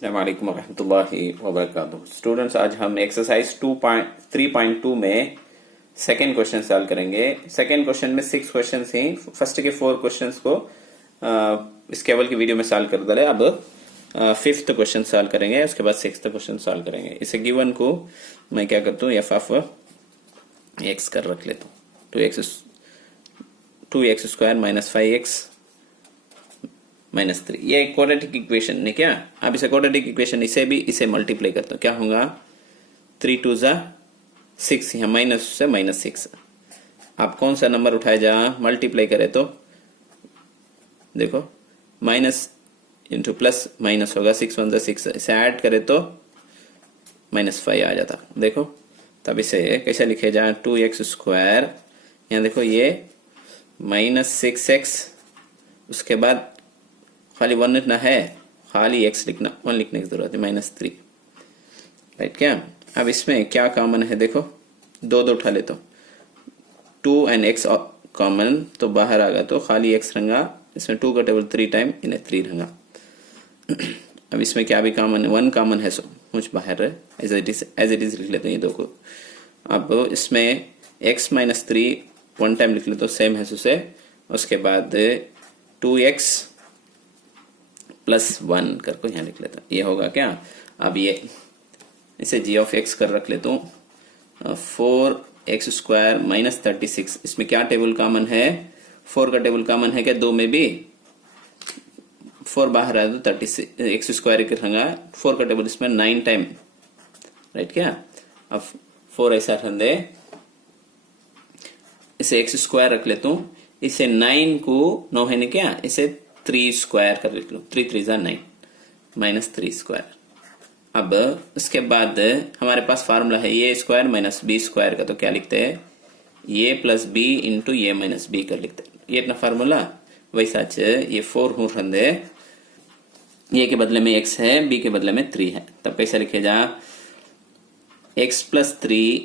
अस्सलामुअलैकुम वरहमतुल्लाहि वबरकातुहू। स्टूडेंट्स, आज हम एक्सरसाइज 3.2 में सेकेंड क्वेश्चन सॉल्व करेंगे। सेकेंड क्वेश्चन में 6 क्वेश्चन हैं। फर्स्ट के 4 क्वेश्चंस को इस केवल की वीडियो में सॉल्व कर डाले। अब फिफ्थ क्वेश्चन सॉल्व करेंगे, उसके बाद सिक्स्थ क्वेश्चन सॉल्व करेंगे। इसे गिवन को मैं क्या करता हूँ, एफ ऑफ एक्स कर रख लेता हूँ। 2x square minus 5x minus 3, ये क्वाड्रेटिक इक्वेशन है क्या। अब इसे क्वाड्रेटिक इक्वेशन इसे मल्टीप्लाई करता हूँ, क्या होगा 3 2 जा 6, यहाँ माइनस से माइनस 6। आप कौन सा नंबर उठाए जहाँ मल्टीप्लाई करे तो देखो माइनस इंटू प्लस माइनस होगा, 6 1 6, इसे ऐड करे तो -5 आ जाता। देखो तब इसे कैसे लिखे जाए, 2x स्क्वायर, यहाँ देखो ये -6x, उसके बाद खाली 1 लिखना है, खाली x लिखना, 1 लिखने की जरूरत है, -3, राइट क्या। अब इसमें क्या कॉमन है, देखो 2 2 उठा ले तो 2 एंड x कॉमन, तो बाहर आ गया तो खाली x रंगा, इसमें 2 का टेबल 3 टाइम, इन्हें 3 रंगा। अब इसमें क्या भी कॉमन है, 1 कॉमन है, सो कुछ बाहर है, एज इट इज लिख लेते हैं ये दो को। अब इसमें x माइनस 3 1 टाइम लिख ले तो सेम है उसे, उसके बाद 2x प्लस 1 करके यहाँ लिख लेता, ये होगा क्या। अब ये इसे g ऑफ x कर रख लेता हूँ, 4x स्क्वायर माइनस 36, इसमें क्या टेबल कॉमन है, 4 का टेबल कॉमन है क्या, 2 में भी 4 बाहर आया तो 36 x स्क्वायर के रंगा, 4 का टेबल इसमें 9 टाइम, राइट क्या। अब 4 ऐसा रख दे, इसे x स्क्वायर रख लेता हूँ, इसे 9 को 9 है ना क्या, इसे 3 स्क्वायर कर लिख लो, 3 3 जा 9 माइनस 3 स्क्वायर। अब उसके बाद हमारे पास फार्मूला है ए स्क्वायर माइनस बी स्क्वायर का, तो क्या लिखते हैं, ए प्लस बी इंटू ए माइनस बी कर लिखते हैं, ये अपना फार्मूला। वैसा ये 4 हो रहे, ए के बदले में x है, b के बदले में 3 है, तब कैसे लिखे जा, x plus 3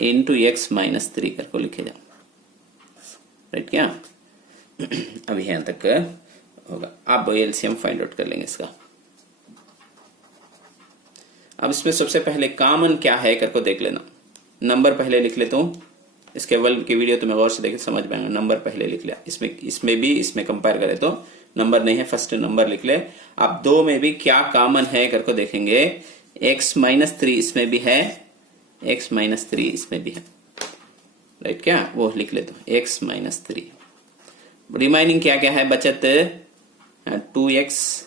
into x minus 3 करके लिखे जा, राइट क्या। अब यहां तक होगा। अब एलसीएम फाइंड आउट कर लेंगे इसका। अब इसमें सबसे पहले कॉमन क्या है करके देख लेना। नंबर पहले लिख लेता हूँ, इसके वर्ल्ड की वीडियो तुम्हें गौर से देखे समझ में आएगा। नंबर पहले लिख लिया, इसमें कंपेयर करे तो नंबर नहीं है, फर्स्ट नंबर लिख ले। अब 2 में भी क्या कॉमन है करके देखेंगे, x माइनस 3 इसमें भी है, x माइनस 3 इसमें भी है, राइट क्या, वो लिख लेता हूँ x माइनस 3। रिमाइनिंग क्या क्या है बचत, 2x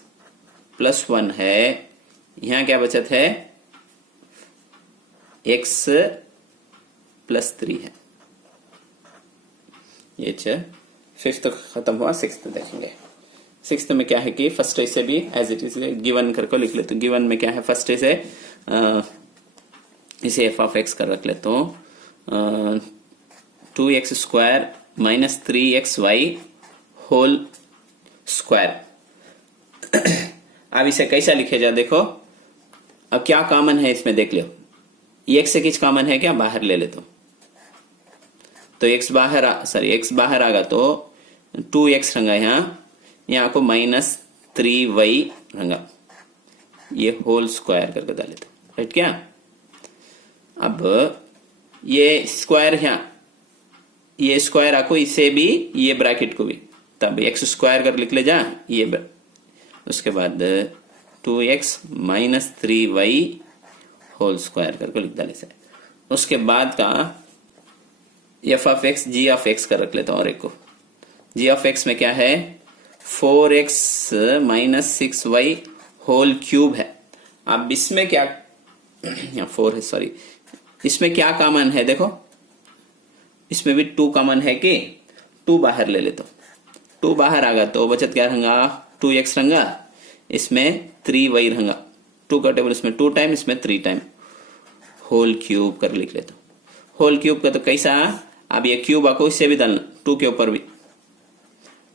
प्लस 1 है, यहां क्या बचत है, x प्लस 3 है। ये फिफ्थ खत्म हुआ, सिक्स्थ देखेंगे। सिक्स्थ में क्या है कि फर्स्ट इसे भी एज इट इज गिवन करके लिख लेते, गिवन में क्या है, फर्स्ट इसे एफ ऑफ एक्स कर रख लेता हूँ, 2x square minus 3xy whole square. अब इसे कैसा लिखे जा, देखो अब क्या कॉमन है इसमें देख लो, x से किस कॉमन है क्या, बाहर ले लेते तो x बाहर आ गया तो 2x रंगा, यहाँ को -3y रंगा, ये होल स्क्वायर करके डाले तो, राइट क्या। अब ये स्क्वायर ये स्क्वायर आको, इसे भी ये ब्रैकेट को भी, तब x स्क्वायर कर लिख ले जा, ये उसके बाद 2x minus 3y whole square करके लिख डाले से। उसके बाद का f of x g of x कर रख लेता हूँ, और एक को जी ऑफ एक्स में क्या है, 4x minus 6y whole cube है। अब इसमें क्या, या 4 है सॉरी, इसमें क्या कॉमन है, देखो इसमें भी 2 कॉमन है कि 2 बाहर ले लेता, 2 बाहर आ गया तो बचत क्या रहेगा, 2x रहेगा, इसमें 3y रहेगा, 2 का टेबल इसमें 2 टाइम, इसमें 3 टाइम, होल क्यूब कर लिख लेता। होल क्यूब का तो कैसा, अब ये क्यूब आपको इससे भी डालना, 2 के ऊपर भी,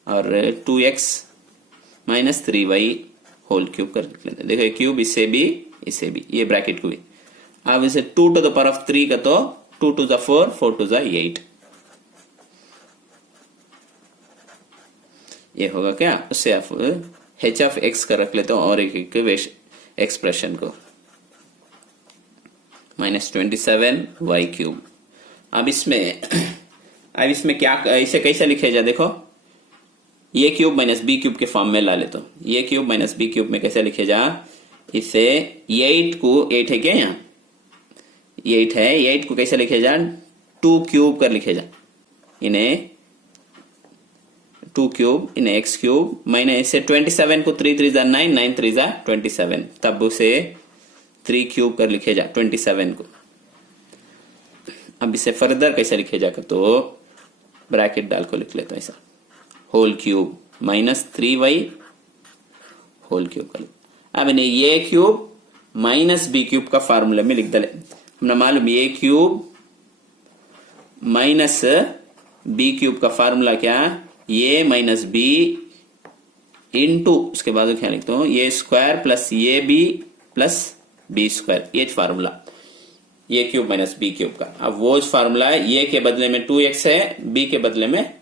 और 2x minus 3y whole cube कर लिख लेते। देखो ये क्यूब इसे भी, ये ब्रैकेट को भी। अब इसे 2 टू द पावर ऑफ 3 का तो 2 टू द 4, 4 टू द 8, ये होगा क्या। उससे आप h ऑफ x का रख लेते हो, और एक एक्सप्रेशन को, -27y³। अब इसमें क्या, इसे कैसे लिखे जा, देखो ये क्यूब माइनस बी क्यूब के फॉर्म में ला ले, तो ये क्यूब माइनस बी क्यूब में कैसे लिखे जा, इसे 8 को 8 है क्या, यहाँ 8 है, 8 को कैसे लिखे जा, 2 क्यूब कर लिखे जा, इन्हें 2 क्यूब, इन्हें एक्स क्यूब, मैंने इसे 27 को 3 3 9, 9 3 27, तब उसे 3 क्यूब कर लिखे जा 27 को। अब इसे फर्दर कैसे लिखे जाकर, तो ब्रैकेट डाल को लिख लेता हूं ऐसा, whole cube -3y whole cube कर। अब इन्हें ये क्यूब माइनस बी क्यूब का फार्मूला में लिख दे, हमने मालूम ये क्यूब माइनस बी क्यूब का फार्मूला क्या, ये माइनस बी इंटू, उसके बाद क्या लिखता हूं, ये स्क्वायर प्लस ये बी प्लस बी स्क्वायर, ये फार्मूला, ये क्यूब माइनस बी क्यूब का। अब वो फार्मूला है, ये के बदले में 2x है, बी के बदले में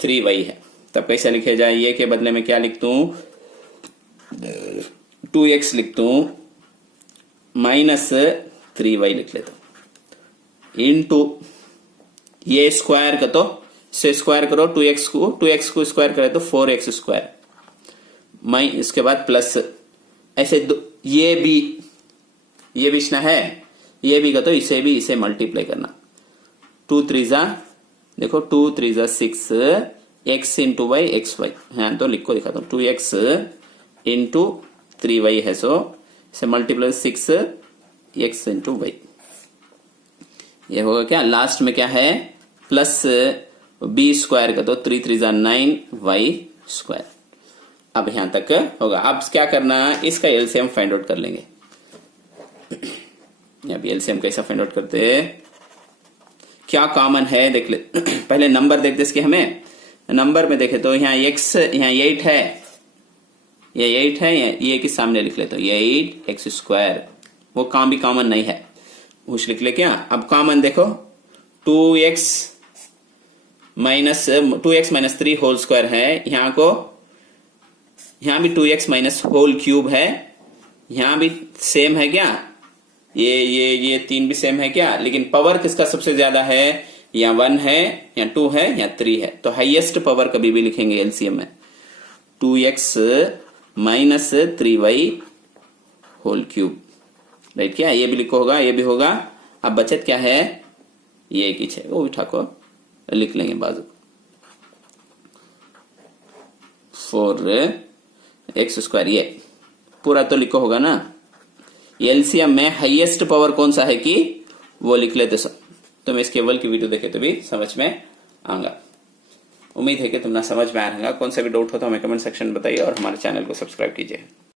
3y है, तब कैसे लिखे जाए, ये के बदले में क्या लिखता हूं, 2x लिखता हूं, -3y लिख लेता हूं, इंटू ये स्क्वायर का, तो से स्क्वायर करो 2x को स्क्वायर करे तो 4x स्क्वायर, इसके बाद प्लस ऐसे ये भी इतना है, ये भी का, तो इसे मल्टीप्लाई करना, 2 3 देखो 2 3 6 x into y x y, हाँ तो लिखो दिखाता हूँ, 2x इंटू 3y है, सो इसे मल्टीप्लाई 6x इंटू वाई, ये होगा क्या, लास्ट में क्या है, प्लस b स्क्वायर का, तो 3 3 9y स्क्वायर। अब यहां तक होगा। अब क्या करना, इसका एलसीएम फाइंड आउट कर लेंगे। अब एलसीएम कैसा फाइंड आउट करते हैं, क्या कॉमन है देख ले। पहले नंबर देखते इसके, हमें नंबर में देखे तो यहाँ x, यहाँ 8 है, ये 8 है, ये के सामने लिख लेते, ये 8x स्क्वायर, वो काम भी कॉमन नहीं है, कुछ लिख ले क्या। अब कॉमन देखो 2x माइनस 3 होल स्क्वायर है, यहाँ भी 2x माइनस होल क्यूब है, यहाँ भी सेम है क्या, ये 3 भी सेम है क्या, लेकिन पावर किसका सबसे ज्यादा है, या 1 है या 2 है या 3 है, तो हाईएस्ट पावर कभी भी लिखेंगे एलसीएम में 2x minus 3y whole cube, right क्या, ये भी लिखो होगा, ये भी होगा। अब बचत क्या है, ये एक ही है, वो भी ठाको लिख लेंगे बाजू, 4x स्क्वायर, ये पूरा तो लिखो होगा ना। एलसीएम में हाईएस्ट पावर कौन सा है कि वो लिख लेते सब, तो मैं इस केवल की वीडियो देखे तो भी समझ में आऊंगा। उम्मीद है कि तुमने समझ में आ रहा। कौन सा भी डाउट हो तो हमें कमेंट सेक्शन में बताइए और हमारे चैनल को सब्सक्राइब कीजिए।